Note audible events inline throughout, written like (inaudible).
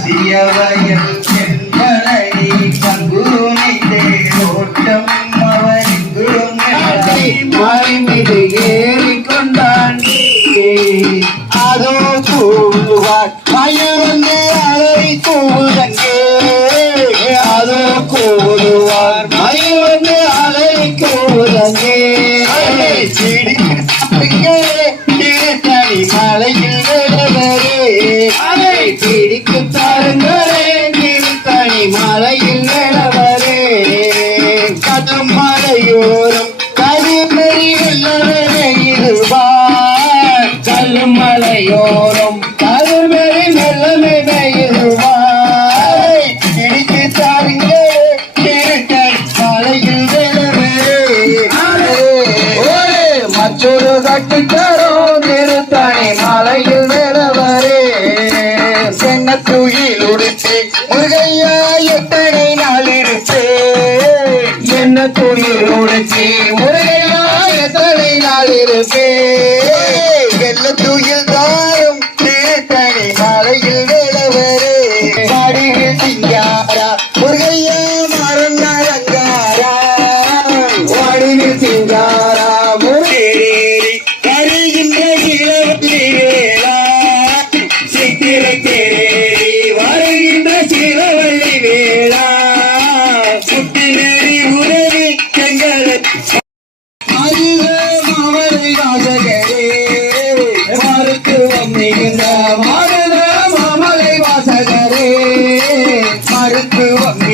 அதியவயல் செல்வனை பங்குனித்தே ஓட்டம் அவனிங்கும் மலை மீது ஏறிக்கொண்டான். அதோ கூடுவார் மயில் வந்து அதை கூவுதங்கே அதோ கூடுவார் மயில் வந்து அதை கூவுதங்கே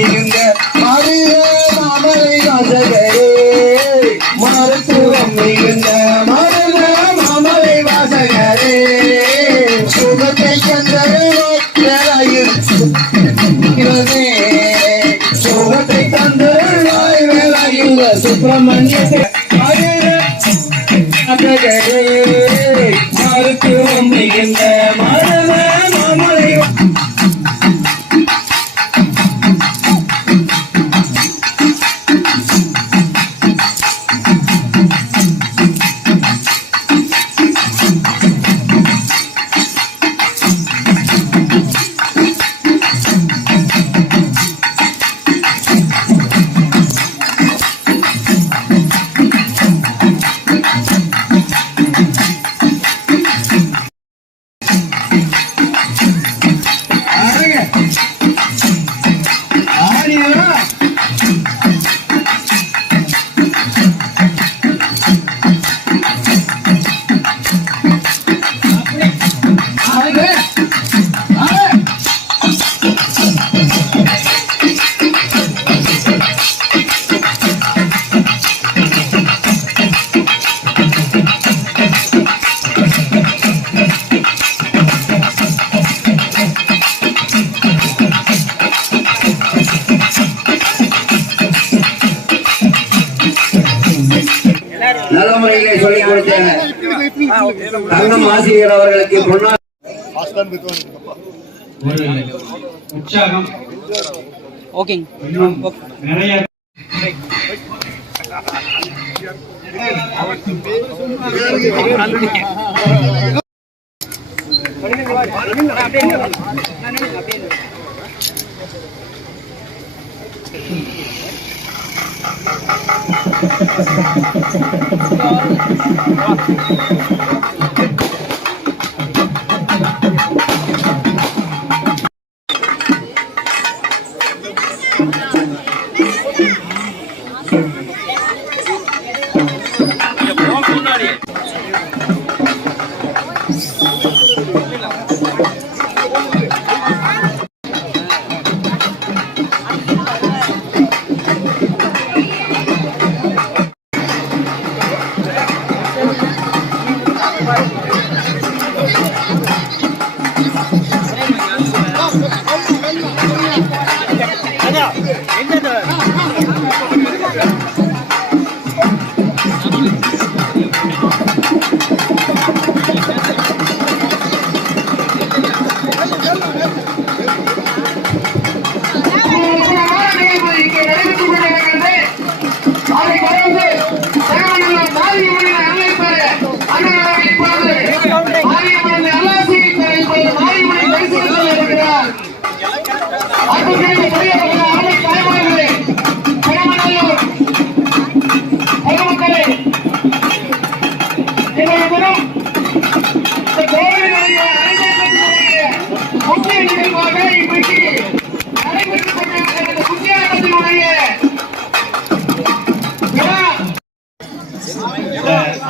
செய்யுங்க மிகுந்த மாமலை வாசகரே. மருத்துவம் மிகுந்த மருத மாமலை வாசகரே. சுகத்தை தந்தரே சுகத்தை தந்தருளாய் வேலாயுள்ள சுப்பிரமணிய மருத்துவம் மிகுந்த மரண கொடுத்தேன் தங்கம் ஆசிரியர் அவர்களுக்கு ஒரு உற்சாகம். ஓகேங்க இன்னும் நிறைய அதை (laughs)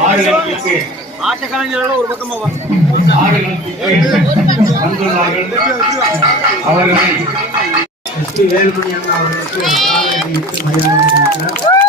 ஆடுகளுக்கு ஆடுகளுக்கு வந்துள்ளார்கள் அவர்களை வேலுமணி அண்ணா அவர்களுக்கு மரியாதை